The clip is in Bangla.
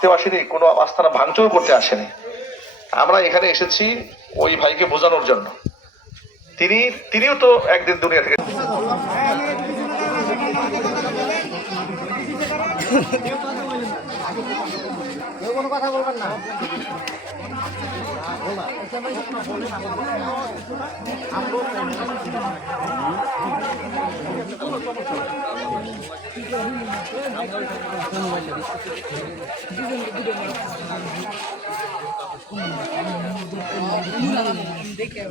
কেউ আসেনি, কোনো আস্থানা ভাঙচুর করতে আসেনি। আমরা এখানে এসেছি ওই ভাইকে বোঝানোর জন্য। তিনিও তো একদিন দুনিয়া থেকে কোনো কথা বলবেন না। দেখে